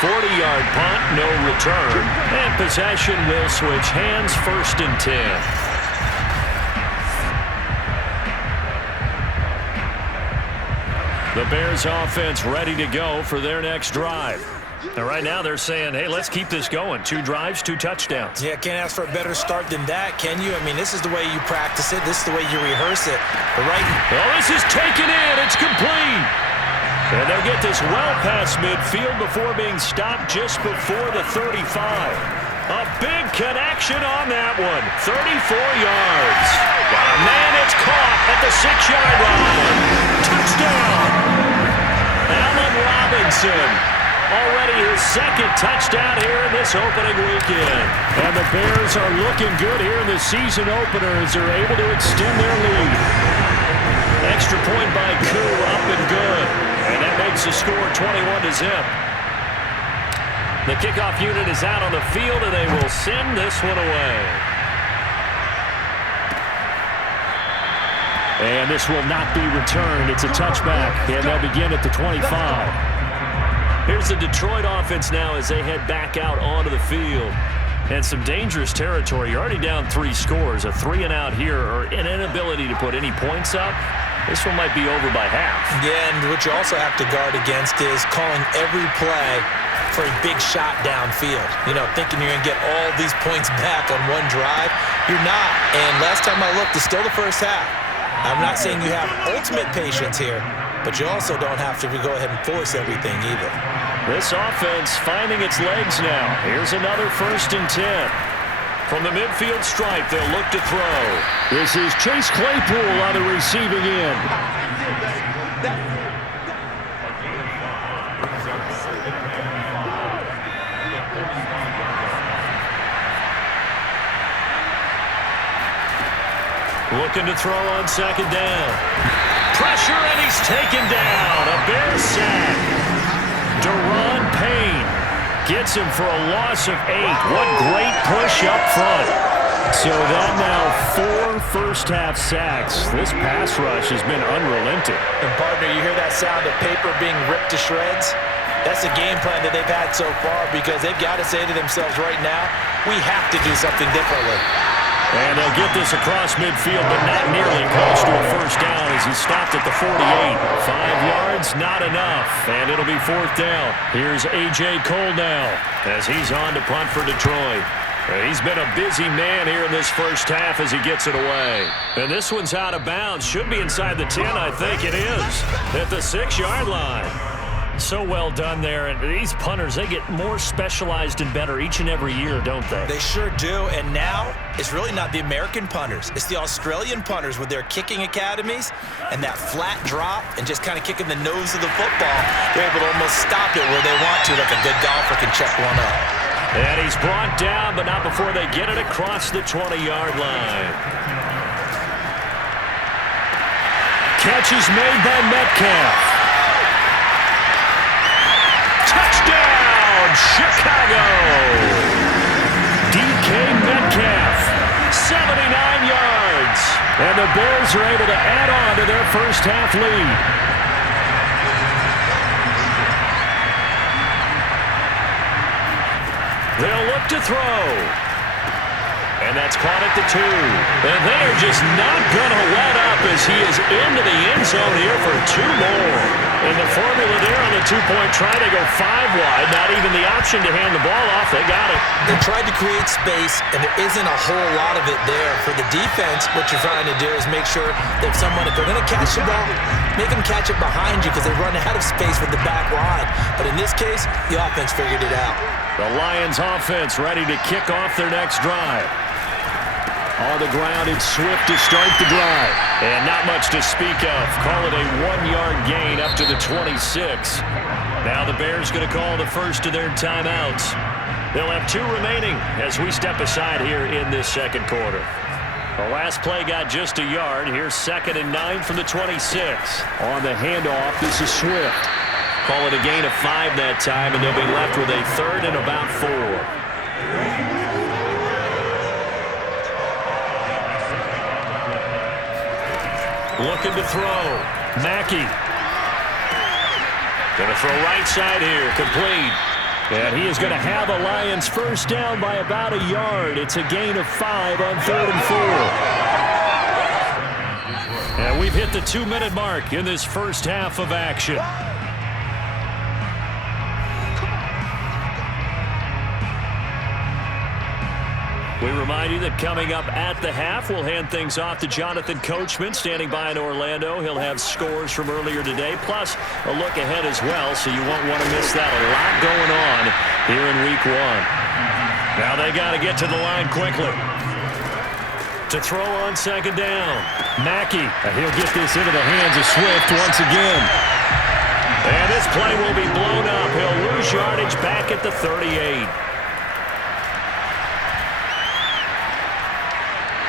40-yard punt, no return, and possession will switch hands, 1st and 10. The Bears offense ready to go for their next drive. And right now they're saying, hey, let's keep this going. 2 drives, 2 touchdowns. Yeah, can't ask for a better start than that, can you? I mean, this is the way you practice it. This is the way you rehearse it. But oh, this is taken in. It's complete. And they'll get this well past midfield before being stopped just before the 35. A big connection on that one. 34 yards. And then it's caught at the 6-yard line. Touchdown. Allen Robinson. Already his 2nd touchdown here in this opening weekend. And the Bears are looking good here in the season opener as they're able to extend their lead. Extra point by Koo, up and good. And that makes the score 21-0. The kickoff unit is out on the field, and they will send this one away. And this will not be returned. It's a touchback, and they'll begin at the 25. Here's the Detroit offense now as they head back out onto the field. And some dangerous territory. You're already down 3 scores. A 3-and-out here, or an inability to put any points up. This one might be over by half. Yeah, and what you also have to guard against is calling every play for a big shot downfield. You know, thinking you're going to get all these points back on one drive. You're not. And last time I looked, it's still the first half. I'm not saying you have ultimate patience here, but you also don't have to go ahead and force everything either. This offense finding its legs now. Here's another 1st and 10. From the midfield stripe, they'll look to throw. This is Chase Claypool on the receiving end. Looking to throw on 2nd down. Pressure, and he's taken down. A Bears sack. Deron Payne gets him for a loss of 8. What great push up front. So that now 4 first-half sacks. This pass rush has been unrelenting. And, partner, you hear that sound of paper being ripped to shreds? That's the game plan that they've had so far because they've got to say to themselves right now, we have to do something differently. And they'll get this across midfield, but not nearly close to a 1st down as he stopped at the 48. 5 yards, not enough, and it'll be 4th down. Here's A.J. Cole now as he's on to punt for Detroit. He's been a busy man here in this first half as he gets it away. And this one's out of bounds. Should be inside the 10, I think it is, at the 6-yard line. So well done there. And these punters, they get more specialized and better each and every year, don't they? They sure do. And now it's really not the American punters. It's the Australian punters with their kicking academies and that flat drop and just kind of kicking the nose of the football. They're able to almost stop it where they want to, like a good golfer can check one up. And he's brought down, but not before they get it across the 20-yard line. Catch is made by Metcalf. Touchdown, Chicago! DK Metcalf, 79 yards. And the Bears are able to add on to their first half lead. They'll look to throw. And that's caught at the 2. And they're just not going to let up as he is into the end zone here for 2 more. And the formula there on the 2-point try, they go 5 wide. Not even the option to hand the ball off. They got it. They tried to create space, and there isn't a whole lot of it there. For the defense, what you're trying to do is make sure that if they're going to catch the ball, make them catch it behind you because they run out of space with the back line. But in this case, the offense figured it out. The Lions offense ready to kick off their next drive. On the ground, it's Swift to start the drive. And not much to speak of. Call it a 1-yard gain up to the 26. Now the Bears going to call the first of their timeouts. They'll have 2 remaining as we step aside here in this second quarter. The last play got just a yard. Here's 2nd and 9 from the 26. On the handoff, this is Swift. Call it a gain of 5 that time, and they'll be left with a 3rd and about 4. Looking to throw. Mackey. Going to throw right side here. Complete. And he is going to have a Lions first down by about a yard. It's a gain of 5 on 3rd and 4. And we've hit the 2-minute mark in this first half of action. We remind you that coming up at the half, we'll hand things off to Jonathan Coachman, standing by in Orlando. He'll have scores from earlier today, plus a look ahead as well, so you won't want to miss that. A lot going on here in Week 1. Now they got to get to the line quickly. To throw on 2nd down. Mackey, he'll get this into the hands of Swift once again. And this play will be blown up. He'll lose yardage back at the 38.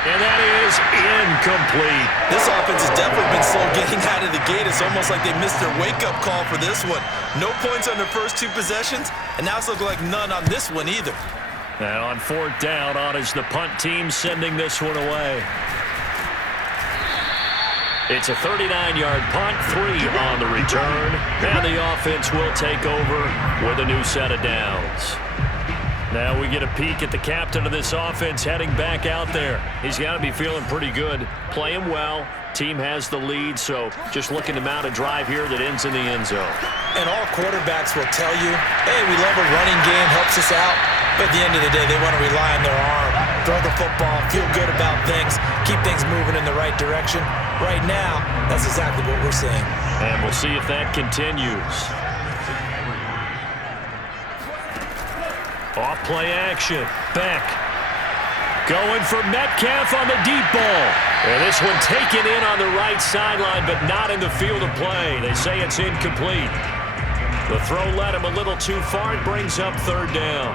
And that is incomplete. This offense has definitely been slow getting out of the gate. It's almost like they missed their wake-up call for this one. No points on their first 2 possessions, and now it's looking like none on this one either. And on 4th down, on is the punt team sending this one away. It's a 39-yard punt, 3 on the return, and the offense will take over with a new set of downs. Now we get a peek at the captain of this offense heading back out there. He's got to be feeling pretty good, playing well. Team has the lead, so just looking to mount a drive here that ends in the end zone. And all quarterbacks will tell you, hey, we love a running game, helps us out. But at the end of the day, they want to rely on their arm, throw the football, feel good about things, keep things moving in the right direction. Right now, that's exactly what we're seeing. And we'll see if that continues. Off play action. Beck going for Metcalf on the deep ball. And this one taken in on the right sideline, but not in the field of play. They say it's incomplete. The throw led him a little too far. It brings up 3rd down.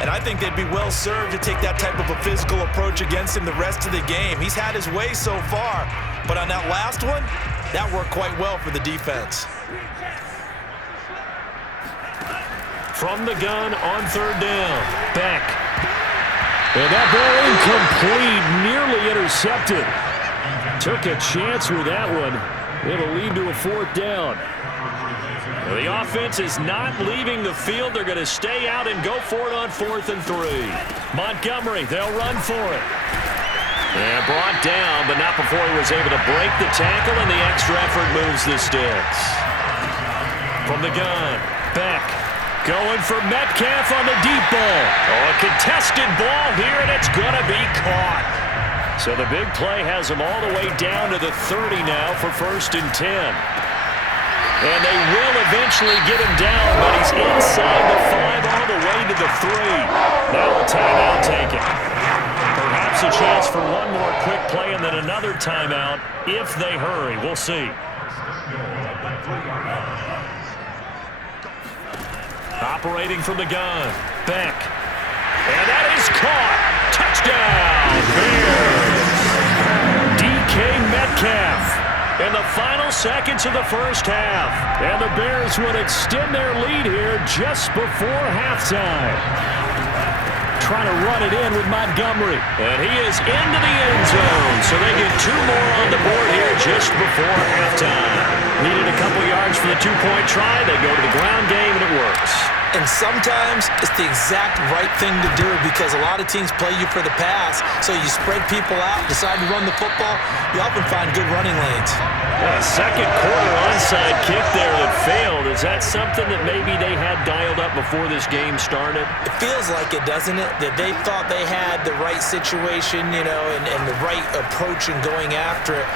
And I think they'd be well served to take that type of a physical approach against him the rest of the game. He's had his way so far, but on that last one, that worked quite well for the defense. From the gun on 3rd down. Beck. And that ball incomplete, nearly intercepted. Took a chance with that one. It'll lead to a 4th down. The offense is not leaving the field. They're going to stay out and go for it on 4th and 3. Montgomery, they'll run for it. And brought down, but not before he was able to break the tackle, and the extra effort moves the sticks. From the gun, Beck. Going for Metcalf on the deep ball. Oh, a contested ball here, and it's going to be caught. So the big play has him all the way down to the 30 now for 1st and 10. And they will eventually get him down, but he's inside the 5 all the way to the 3. Now a timeout taken. Perhaps a chance for one more quick play and then another timeout if they hurry. We'll see. Operating from the gun. Beck. And that is caught. Touchdown, Bears. DK Metcalf in the final seconds of the first half. And the Bears would extend their lead here just before halftime. Trying to run it in with Montgomery. And he is into the end zone. So they get 2 more on the board here just before halftime. Needed a couple yards for the 2-point try. They go to the ground game, and it works. And sometimes it's the exact right thing to do because a lot of teams play you for the pass. So you spread people out, decide to run the football. You often find good running lanes. A second quarter onside kick there that failed. Is that something that maybe they had dialed up before this game started? It feels like it, doesn't it? That they thought they had the right situation, and the right approach in going after it.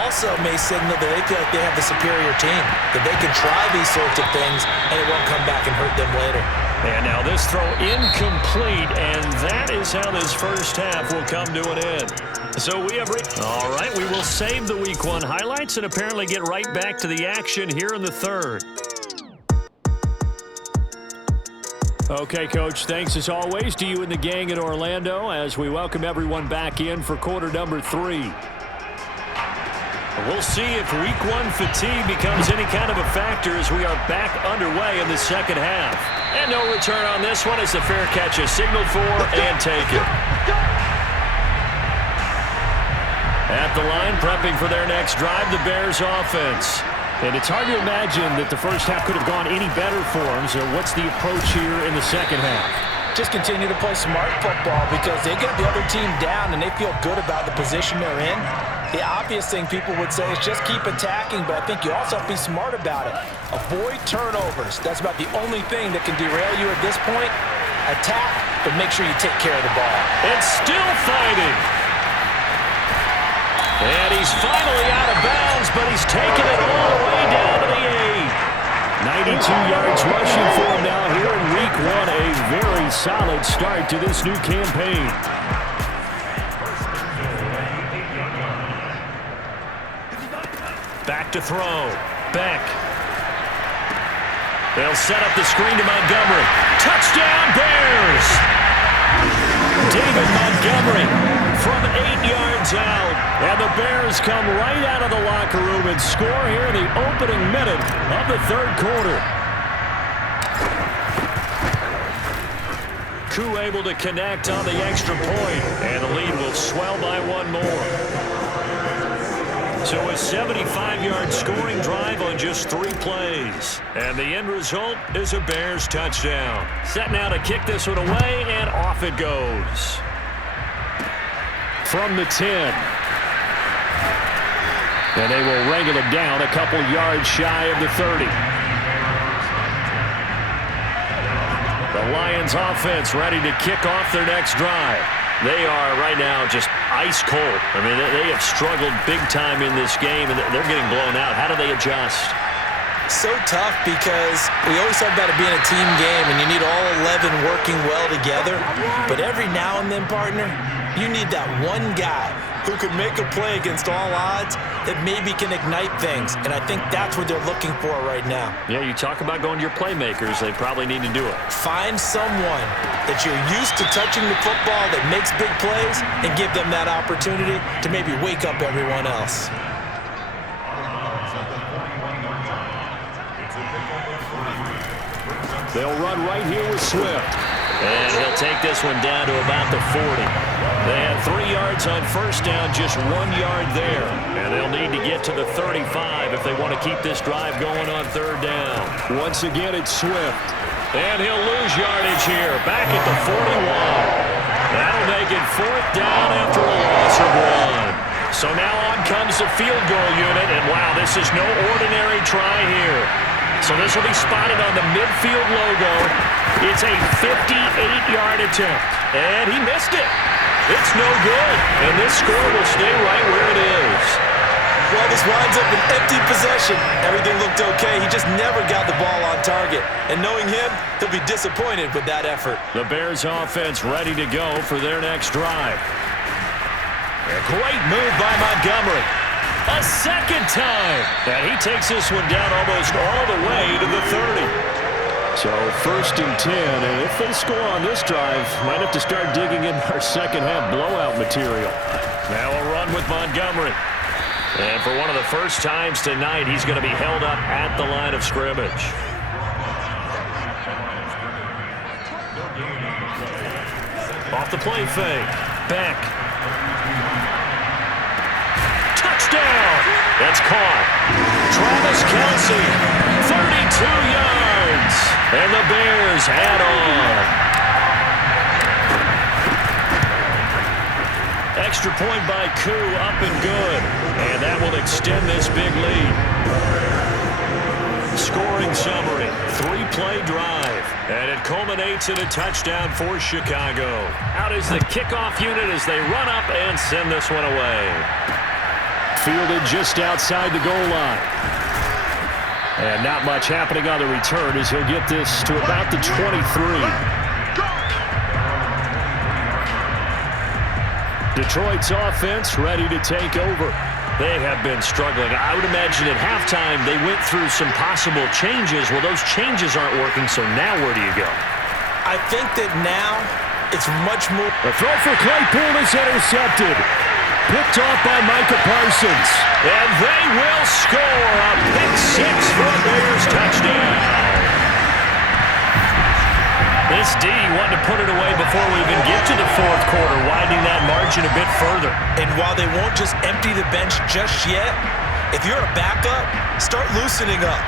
Also may signal that they feel like they have the superior team, that they can try these sorts of things, and it won't come back and hurt them later. And now this throw incomplete, and that is how this first half will come to an end. So we have all right, we will save the Week 1 highlights and apparently get right back to the action here in the 3rd. Okay, Coach, thanks as always to you and the gang in Orlando as we welcome everyone back in for quarter number 3. We'll see if Week 1 fatigue becomes any kind of a factor as we are back underway in the second half. And no return on this one as the fair catch is signaled for and taken. At the line, prepping for their next drive, the Bears offense. And it's hard to imagine that the first half could have gone any better for them. So what's the approach here in the second half? Just continue to play smart football because they get the other team down and they feel good about the position they're in. The obvious thing people would say is just keep attacking, but I think you also have to be smart about it. Avoid turnovers. That's about the only thing that can derail you at this point. Attack, but make sure you take care of the ball. It's still fighting. And he's finally out of bounds, but he's taken it all the way down to the 8. 92 yards rushing for him now here in week 1. A very solid start to this new campaign. Back to throw. Beck. They'll set up the screen to Montgomery. Touchdown, Bears! David Montgomery from 8 yards out. And the Bears come right out of the locker room and score here in the opening minute of the third quarter. Koo able to connect on the extra point, and the lead will swell by one more. So a 75-yard scoring drive on just 3 plays. And the end result is a Bears touchdown. Set now to kick this one away, and off it goes. From the 10. And they will wrangle it down a couple yards shy of the 30. The Lions offense ready to kick off their next drive. They are right now just ice cold. I mean, they have struggled big time in this game, and they're getting blown out. How do they adjust? So tough because we always talk about it being a team game, and you need all 11 working well together. But every now and then, partner, you need that one guy who could make a play against all odds that maybe can ignite things. And I think that's what they're looking for right now. Yeah, you talk about going to your playmakers. They probably need to do it. Find someone that you're used to touching the football that makes big plays and give them that opportunity to maybe wake up everyone else. They'll run right here with Swift. And he'll take this one down to about the 40. They had 3 yards on first down, just 1 yard there. And they'll need to get to the 35 if they want to keep this drive going on third down. Once again, it's Swift. And he'll lose yardage here, back at the 41. That'll make it 4th down after a loss of 1. So now on comes the field goal unit, and wow, this is no ordinary try here. So this will be spotted on the midfield logo. It's a 58-yard attempt, and he missed it. It's no good, and this score will stay right where it is. Well, this winds up an empty possession. Everything looked okay. He just never got the ball on target. And knowing him, he'll be disappointed with that effort. The Bears offense ready to go for their next drive. A great move by Montgomery. A second time. And he takes this one down almost all the way to the 30. So 1st and 10, and if they score on this drive, might have to start digging in our second half blowout material. Now a run with Montgomery. And for one of the first times tonight, he's going to be held up at the line of scrimmage. Off the play fake. Beck. Touchdown! That's caught. Travis Kelce, 32 yards. And the Bears add on. Extra point by Koo, up and good. And that will extend this big lead. Scoring summary, 3-play drive. And it culminates in a touchdown for Chicago. Out is the kickoff unit as they run up and send this one away. Fielded just outside the goal line. And not much happening on the return as he'll get this to about the 23. Detroit's offense ready to take over. They have been struggling. I would imagine at halftime they went through some possible changes. Well, those changes aren't working, so now where do you go? I think that now it's much more. The throw for Claypool is intercepted. Picked off by Micah Parsons. And they will score a pick six for a Bears touchdown. This D wanted to put it away before we even get to the fourth quarter, widening that margin a bit further. And while they won't just empty the bench just yet, If you're a backup, start loosening up.